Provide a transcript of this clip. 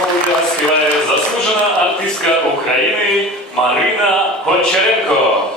Молодя співає заслужена артистка України Марина Гончаренко.